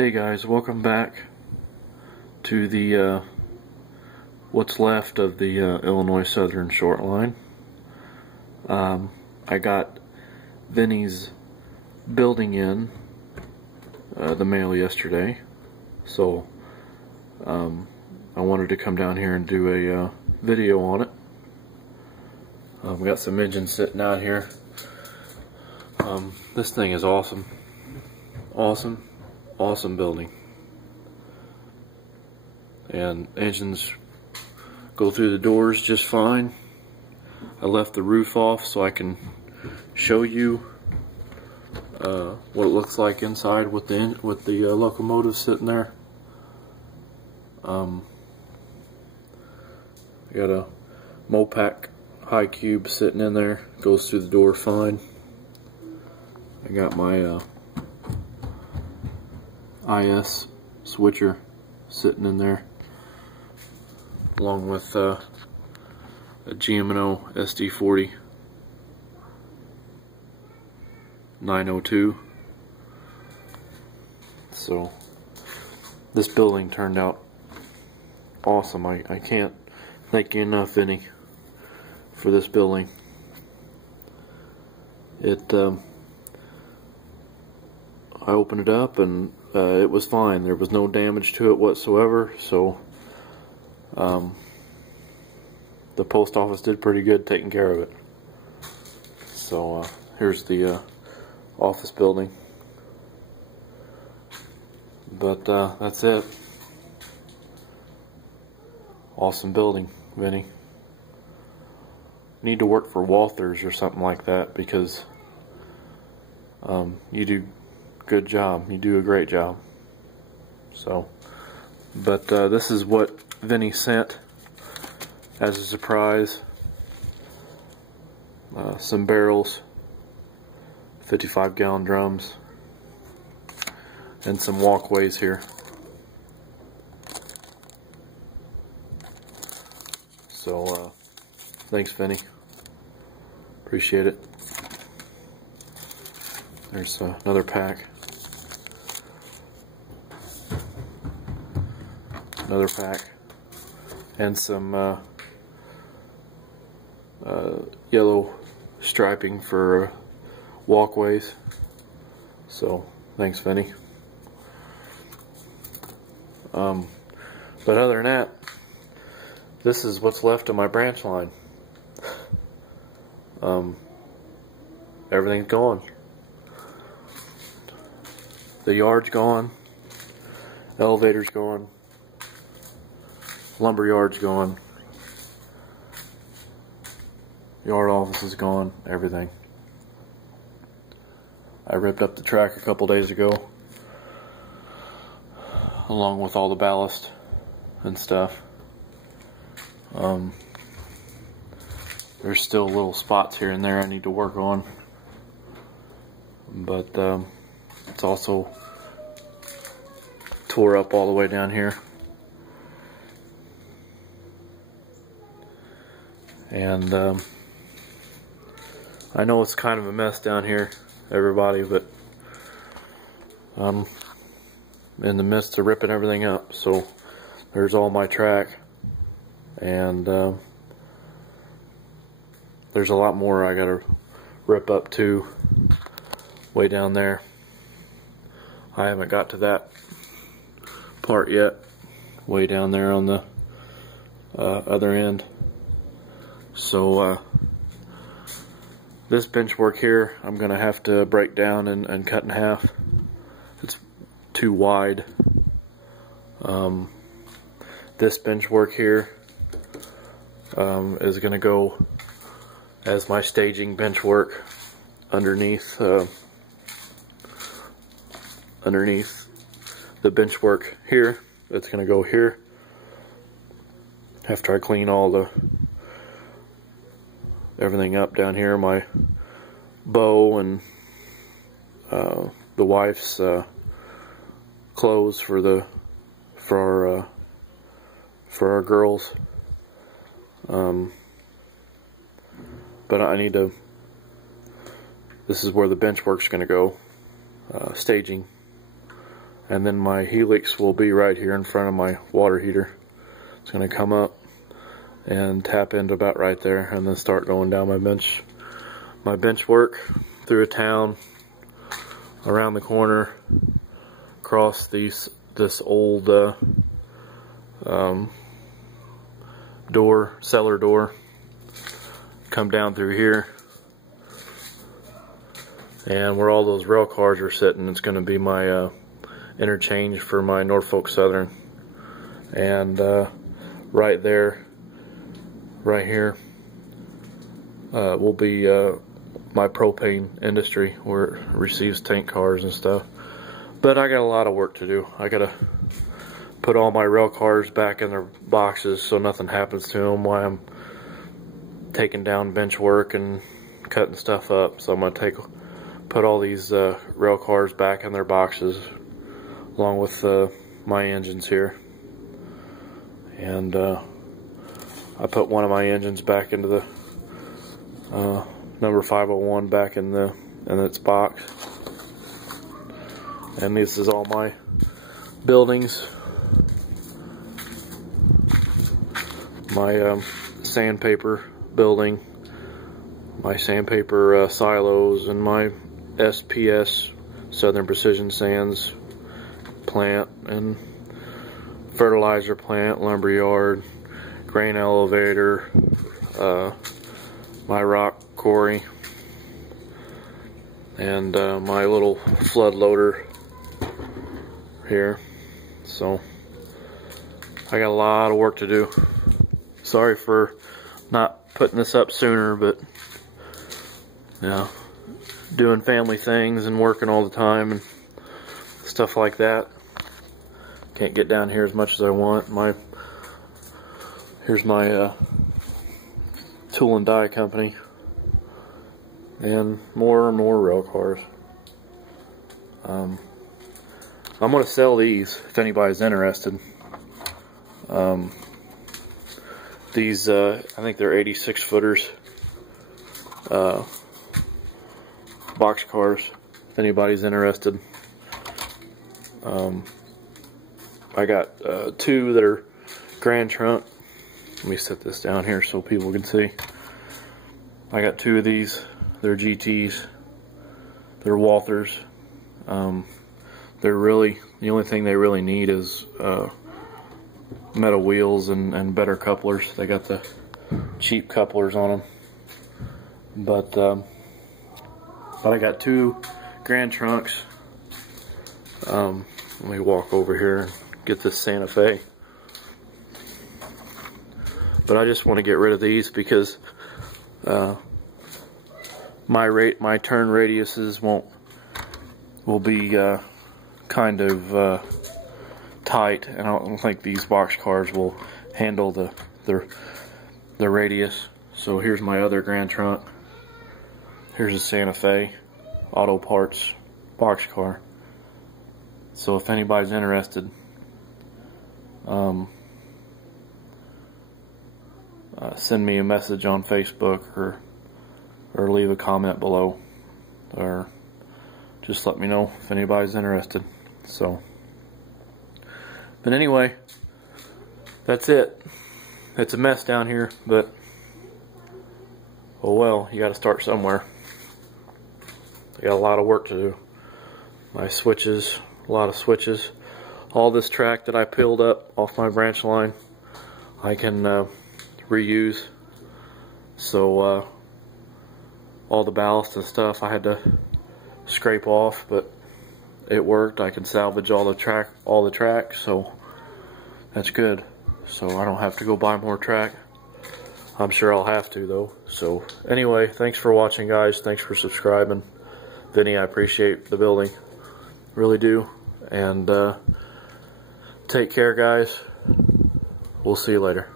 Hey guys, welcome back to the what's left of the Illinois Southern Short Line. I got Vinny's building in the mail yesterday, so I wanted to come down here and do a video on it. We got some engines sitting out here. This thing is awesome. Awesome building, and engines go through the doors just fine. I left the roof off so I can show you what it looks like inside with the locomotive sitting there. I got a Mopac high cube sitting in there, goes through the door fine. I got my IS switcher sitting in there, along with a GM&O SD40 902. So this building turned out awesome. I can't thank you enough, Vinny, for this building. I opened it up and it was fine. There was no damage to it whatsoever, so the post office did pretty good taking care of it. So here's the office building. But that's it. Awesome building, Vinny. Need to work for Walthers or something like that, because you do good job. You do a great job. So, but this is what Vinny sent as a surprise. Some barrels, 55-gallon drums, and some walkways here. So, thanks, Vinny. Appreciate it. There's another pack. Another pack. And some yellow striping for walkways. So, thanks, Vinny. But other than that, this is what's left of my branch line. Everything's gone. The yard's gone. Elevator's gone. Lumber yard's gone. Yard office is gone. Everything. I ripped up the track a couple days ago, along with all the ballast and stuff. There's still little spots here and there I need to work on, but it's also tore up all the way down here. And I know it's kind of a mess down here, everybody, but I'm in the midst of ripping everything up. So there's all my track, and there's a lot more I gotta rip up too, way down there. I haven't got to that part yet, way down there on the other end. So this bench work here, I'm gonna have to break down and cut in half. It's too wide. This bench work here is gonna go as my staging bench work underneath the bench work here. It's gonna go here after I clean all everything up down here, my bow and the wife's clothes for our girls. But I need to, this is where the bench work's going to go, staging, and then my helix will be right here in front of my water heater. It's going to come up and tap into about right there, and then start going down my bench work through a town, around the corner, across this old cellar door, come down through here, and where all those rail cars are sitting, it's going to be my interchange for my Norfolk Southern. And right there, right here, will be my propane industry, where it receives tank cars and stuff. But I got a lot of work to do. I gotta put all my rail cars back in their boxes so nothing happens to them while I'm taking down bench work and cutting stuff up. So I'm gonna put all these rail cars back in their boxes, along with my engines here. And I put one of my engines back into the number 501 back in its box. And this is all my buildings, my sandpaper building, my sandpaper silos, and my SPS, Southern Precision Sands plant, and fertilizer plant, lumberyard, grain elevator, my rock quarry, and my little flood loader here. So I got a lot of work to do. Sorry for not putting this up sooner, but you know, doing family things and working all the time and stuff like that. Can't get down here as much as I want. Here's my tool and die company, and more and more rail cars. I'm gonna sell these if anybody's interested. These I think they're 86 footers, box cars, if anybody's interested. I got two that are Grand Trunk. Let me set this down here so people can see. I got two of these. They're GTs. They're Walthers. They're really, the only thing they really need is metal wheels and better couplers. They got the cheap couplers on them. But I got two Grand Trunks. Let me walk over here and get this Santa Fe. But I just want to get rid of these because my turn radiuses will be kind of tight, and I don't think these box cars will handle the radius. So here's my other Grand Trunk. Here's a Santa Fe Auto Parts box car. So if anybody's interested, send me a message on Facebook, or leave a comment below, or just let me know if anybody's interested. So, but anyway, that's it. It's a mess down here, but oh well, you got to start somewhere. I got a lot of work to do. My switches, a lot of switches. All this track that I peeled up off my branch line, I can reuse. So all the ballast and stuff I had to scrape off, but it worked. I can salvage all the track, so that's good. So I don't have to go buy more track. I'm sure I'll have to though. So anyway, thanks for watching, guys. Thanks for subscribing. Vinny, I appreciate the building, really do. And take care, guys. We'll see you later.